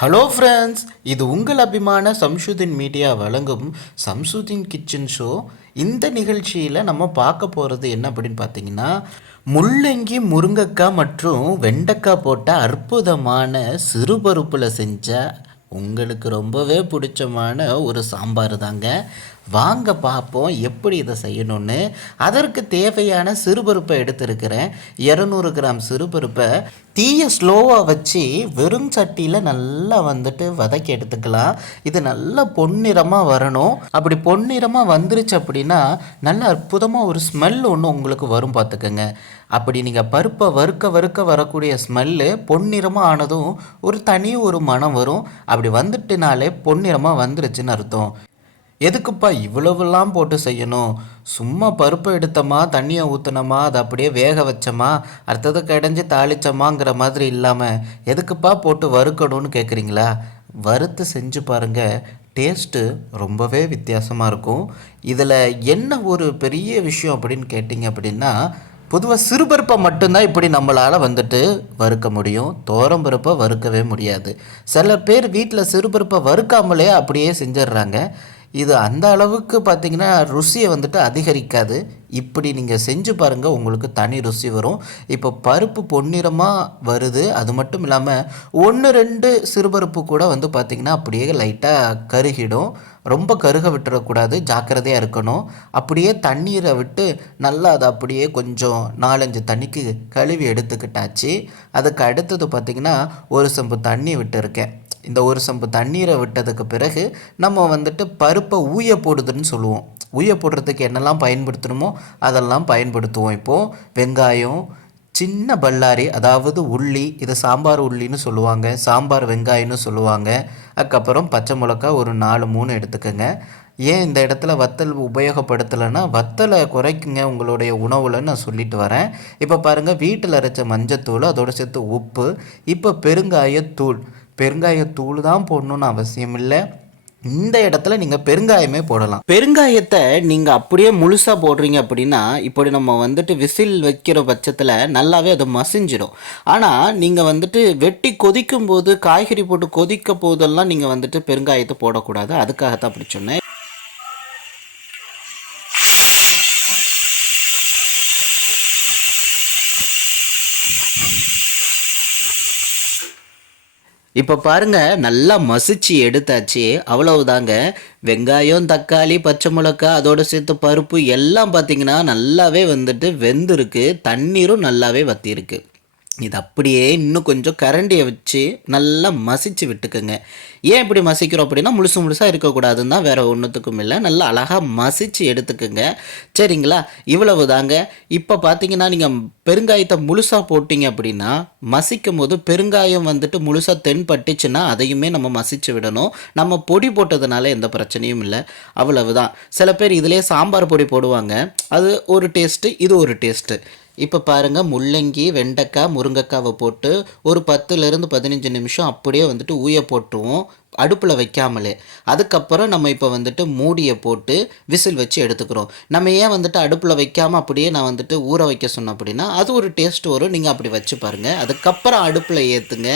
Hello friends இது உங்கள் அபிமான சம்சுதீன் மீடியா வழங்கும் சம்சுதீன் கிச்சன் ஷோ. இந்த நிகழ்ச்சியில் நம்ம பார்க்க போகிறது என்ன அப்படின்னு பார்த்தீங்கன்னா முள்ளங்கி முருங்கைக்காய் மற்றும் வெண்டைக்காய் போட்ட அற்புதமான சிறுபருப்பில் செஞ்ச உங்களுக்கு ரொம்பவே பிடிச்சமான ஒரு சாம்பார் தாங்க வாங்க பார்ப்போம் எப்படி இதை செய்யணும்னு. அதற்கு தேவையான சிறுபருப்பை எடுத்திருக்கிறேன். இரநூறு கிராம் சிறுபருப்பை தீயை ஸ்லோவாக வச்சு வெறும் சட்டியில் நல்லா வந்துட்டு வதக்கி எடுத்துக்கலாம். இது நல்லா பொன்னிறமாக வரணும். அப்படி பொன்னிறமாக வந்துருச்சு அப்படின்னா நல்ல அற்புதமாக ஒரு ஸ்மெல் ஒன்று உங்களுக்கு வரும் பார்த்துக்கோங்க. அப்படி நீங்கள் பருப்பை வறுக்க வறுக்க வரக்கூடிய ஸ்மெல்லு பொன்னிறமாக ஆனதும் ஒரு தனி ஒரு மனம் வரும். அப்படி வந்துட்டுனாலே பொன்னிறமாக வந்துருச்சுன்னு அர்த்தம். எதுக்குப்பா இவ்வளவுலாம் போட்டு செய்யணும்? சும்மா பருப்பை எடுத்தோமா தண்ணியை ஊற்றுனோமா அதை அப்படியே வேக வச்சோமா அடுத்தது கடைஞ்சி தாளிச்சோமாங்கிற மாதிரி இல்லாமல் எதுக்குப்பா போட்டு வறுக்கணும்னு கேட்குறீங்களா வறுத்து செஞ்சு பாருங்கள் டேஸ்ட்டு ரொம்பவே வித்தியாசமாக இருக்கும். இதில் என்ன ஒரு பெரிய விஷயம் அப்படின்னு கேட்டிங்க அப்படின்னா பொதுவாக சிறுபருப்பை மட்டும்தான் இப்படி நம்மளால் வந்துட்டு வறுக்க முடியும். தோரம்பருப்பை வறுக்கவே முடியாது. சில பேர் வீட்டில் சிறுபருப்பை வறுக்காமலே அப்படியே செஞ்சிடுறாங்க. இது அந்த அளவுக்கு பார்த்தீங்கன்னா ருசியை வந்துட்டு அதிகரிக்காது. இப்படி நீங்கள் செஞ்சு பாருங்கள் உங்களுக்கு தனி ருசி வரும். இப்போ பருப்பு பொன்னிறமாக வருது. அது மட்டும் இல்லாமல் ஒன்று ரெண்டு சிறுபருப்பு கூட வந்து பார்த்திங்கன்னா அப்படியே லைட்டாக கருகிடும். ரொம்ப கருக விட்டுறக்கூடாது. ஜாக்கிரதையாக இருக்கணும். அப்படியே தண்ணீரை விட்டு நல்லா அதை அப்படியே கொஞ்சம் நாலஞ்சு தண்ணிக்கு கழுவி எடுத்துக்கிட்டாச்சு. அதுக்கு அடுத்தது பார்த்திங்கன்னா ஒரு செம்பு தண்ணி விட்டுருக்கேன். இந்த ஒரு சம்பு தண்ணீரை விட்டதுக்கு பிறகு நம்ம வந்துட்டு பருப்பை ஊய போடுதுன்னு சொல்லுவோம். ஊய போடுறதுக்கு என்னெல்லாம் பயன்படுத்தணுமோ அதெல்லாம் பயன்படுத்துவோம். இப்போது வெங்காயம் சின்ன பல்லாரி அதாவது உள்ளி இது சாம்பார் உள்ளின்னு சொல்லுவாங்க. சாம்பார் வெங்காயம்னு சொல்லுவாங்க. அதுக்கப்புறம் பச்சை மிளகா ஒரு நாலு மூணு எடுத்துக்கோங்க. ஏன் இந்த இடத்துல வத்தல் உபயோகப்படுத்தலைன்னா வத்தலை குறைக்குங்க உங்களுடைய உணவில் நான் சொல்லிட்டு வரேன். இப்போ பாருங்கள் வீட்டில் அரைச்ச மஞ்சத்தூள் அதோடு சேர்த்து உப்பு இப்போ பெருங்காயத்தூள். பெருங்காயத்தூள் தான் போடணும்னு அவசியம் இல்லை இந்த இடத்துல நீங்கள் பெருங்காயமே போடலாம். பெருங்காயத்தை நீங்கள் அப்படியே முழுசாக போடுறீங்க அப்படின்னா இப்படி நம்ம வந்துட்டு விசில் வைக்கிற பட்சத்தில் நல்லாவே அது மசிஞ்சிடும். ஆனால் நீங்கள் வந்துட்டு வெட்டி கொதிக்கும் போது காய்கறி போட்டு கொதிக்க போதெல்லாம் நீங்கள் வந்துட்டு பெருங்காயத்தை போடக்கூடாது. அதுக்காகத்தான் அப்படி சொன்னேன். இப்போ பாருங்க நல்லா மசிச்சு எடுத்தாச்சு. அவ்வளவுதாங்க. வெங்காயம் தக்காளி பச்சை மிளகா அதோட சேர்த்து பருப்பு எல்லாம் பார்த்தீங்கன்னா நல்லாவே வந்துட்டு வெந்திருக்கு. தண்ணீரும் நல்லாவே வத்திருக்கு. இது அப்படியே இன்னும் கொஞ்சம் கரண்டியை வச்சு நல்லா மசிச்சு விட்டுக்குங்க. ஏன் இப்படி மசிக்கிறோம் அப்படின்னா முழுசு முழுசாக இருக்கக்கூடாதுன்னு தான் வேறு ஒன்றுத்துக்கும் இல்லை. நல்லா அழகாக மசிச்சு எடுத்துக்குங்க. சரிங்களா? இவ்வளவு தாங்க இப்போ பார்த்தீங்கன்னா நீங்கள் பெருங்காயத்தை முழுசாக போட்டிங்க அப்படின்னா மசிக்கும் போது பெருங்காயம் வந்துட்டு முழுசாக தென்பட்டுச்சுன்னா அதையுமே நம்ம மசிச்சு விடணும். நம்ம பொடி போட்டதுனால எந்த பிரச்சனையும் இல்லை. அவ்வளவு தான் சில பேர் இதிலே சாம்பார் பொடி போடுவாங்க. அது ஒரு டேஸ்ட்டு இது ஒரு டேஸ்ட்டு இப்போ பாருங்கள் முள்ளங்கி வெண்டைக்காய் முருங்கைக்காவை போட்டு ஒரு பத்துலேருந்து பதினஞ்சு நிமிஷம் அப்படியே வந்துட்டு ஊய போட்டுருவோம் அடுப்பில் வைக்காமலே. அதுக்கப்புறம் நம்ம இப்போ வந்துட்டு மூடியை போட்டு விசில் வச்சு எடுத்துக்கிறோம். நம்ம ஏன் வந்துட்டு அடுப்பில் வைக்காமல் அப்படியே நான் வந்துட்டு ஊற வைக்க சொன்னேன் அப்படின்னா அது ஒரு டேஸ்ட் வரும். நீங்கள் அப்படி வச்சு பாருங்கள் அதுக்கப்புறம் அடுப்பில் ஏற்றுங்க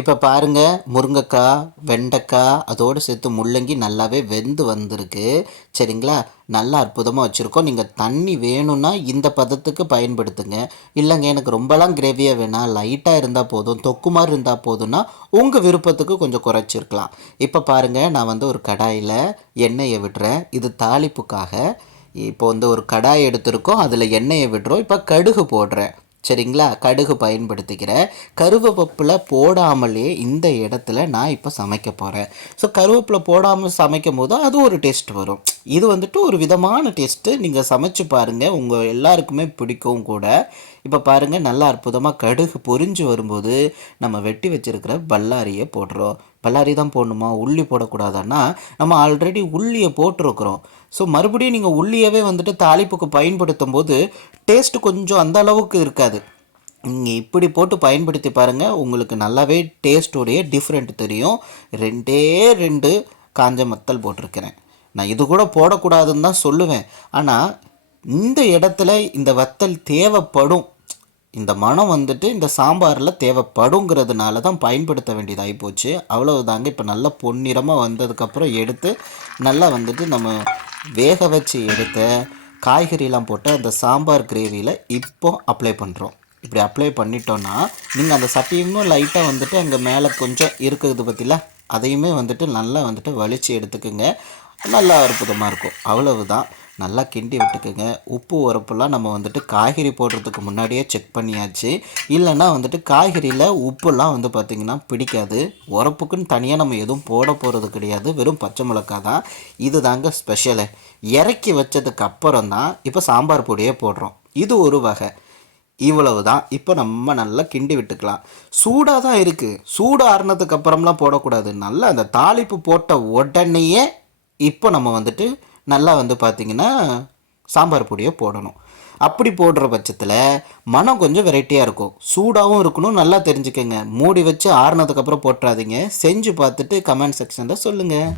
இப்போ பாருங்கள் முருங்கைக்காய் வெண்டைக்காய் அதோடு சேர்த்து முள்ளங்கி நல்லாவே வெந்து வந்திருக்கு. சரிங்களா? நல்லா அற்புதமாக வச்சுருக்கோம். நீங்கள் தண்ணி வேணும்னா இந்த பதத்துக்கு பயன்படுத்துங்க. இல்லைங்க எனக்கு ரொம்பலாம் கிரேவியாக வேணாம் லைட்டாக இருந்தால் போதும். தொக்கு மாதிரி இருந்தால் போதும்னா உங்கள் விருப்பத்துக்கு கொஞ்சம் குறைச்சிருக்கலாம். இப்போ பாருங்கள் நான் வந்து ஒரு கடாயில் எண்ணெயை விடுறேன். இது தாளிப்புக்காக. இப்போ வந்து ஒரு கடாய் எடுத்திருக்கோம். அதில் எண்ணெயை விடுறோம். இப்போ கடுகு போடுறேன். சரிங்களா? கடுகு பயன்படுத்திக்கிறேன் கருவேப்பில் போடாமலே இந்த இடத்துல நான் இப்போ சமைக்க போகிறேன் ஸோ கருவேப்பிலை போடாமல் சமைக்கும் போது அது ஒரு டேஸ்ட் வரும். இது வந்துட்டு ஒரு விதமான டேஸ்ட்டு. நீங்கள் சமைச்சு பாருங்கள் உங்கள் எல்லாருக்குமே பிடிக்கும் கூட. இப்போ பாருங்கள் நல்லா அற்புதமாக கடுகு பொறிஞ்சு வரும்போது நம்ம வெட்டி வச்சுருக்கிற பல்லாரியை போடுறோம். பல்லாரி தான் போடணுமா? உள்ளி போடக்கூடாதான்னா நம்ம ஆல்ரெடி உள்ளியை போட்டிருக்கிறோம். ஸோ மறுபடியும் நீங்கள் உள்ளியவே வந்துட்டு தாளிப்புக்கு பயன்படுத்தும் போது டேஸ்ட்டு கொஞ்சம் அந்த அளவுக்கு இருக்காது. நீங்கள் இப்படி போட்டு பயன்படுத்தி பாருங்கள் உங்களுக்கு நல்லாவே டேஸ்ட்டுடைய டிஃப்ரெண்ட் தெரியும். ரெண்டே ரெண்டு காஞ்ச மத்தல் போட்டிருக்கிறேன். நான் இது கூட போடக்கூடாதுன்னு தான் சொல்லுவேன். ஆனால் இந்த இடத்துல இந்த வத்தல் தேவைப்படும். இந்த மனம் வந்துட்டு இந்த சாம்பாரில் தேவைப்படுங்கிறதுனால தான் பயன்படுத்த வேண்டியதாகி போச்சு. அவ்வளவுதாங்க. இப்போ நல்லா பொன்னிறமாக வந்ததுக்கப்புறம் எடுத்து நல்லா வந்துட்டு நம்ம வேக வச்சு எடுத்த காய்கறிலாம் போட்டு அந்த சாம்பார் கிரேவியில் இப்போ அப்ளை பண்ணுறோம் இப்படி அப்ளை பண்ணிட்டோன்னா நீங்கள் அந்த சட்டியுமே லைட்டாக வந்துட்டு அங்கே மேலே கொஞ்சம் இருக்குது பற்றில அதையுமே வந்துட்டு நல்லா வந்துட்டு வலிச்சு எடுத்துக்குங்க. நல்லா அற்புதமாக இருக்கும். அவ்வளவுதான். நல்லா கிண்டி விட்டுக்குங்க. உப்பு உரப்புலாம் நம்ம வந்துட்டு காய்கறி போடுறதுக்கு முன்னாடியே செக் பண்ணியாச்சு. இல்லைன்னா வந்துட்டு காய்கறியில் உப்புலாம் வந்து பார்த்திங்கன்னா பிடிக்காது. உரப்புக்குன்னு தனியாக நம்ம எதுவும் போட போகிறது கிடையாது. வெறும் பச்சை மிளகா தான். இது தாங்க ஸ்பெஷலு இறக்கி வச்சதுக்கு அப்புறம் தான் இப்போ சாம்பார் பொடியே போடுறோம். இது ஒரு வகை. இவ்வளவு தான். இப்போ நம்ம நல்லா கிண்டி விட்டுக்கலாம். சூடாக தான் இருக்குது சூடு ஆறுனதுக்கு அப்புறம்லாம் போடக்கூடாது. நல்லா அந்த தாளிப்பு போட்ட உடனேயே இப்போ நம்ம வந்துட்டு நல்லா வந்து பார்த்திங்கன்னா சாம்பார் பொடியை போடணும். அப்படி போடுற பட்சத்தில் மனம் கொஞ்சம் வெரைட்டியாக இருக்கும். சூடாகவும் இருக்கணும் நல்லா தெரிஞ்சுக்கோங்க. மூடி வச்சு ஆறுனதுக்கப்புறம் போட்டுறாதீங்க. செஞ்சு பார்த்துட்டு கமெண்ட் செக்ஷனில் சொல்லுங்கள்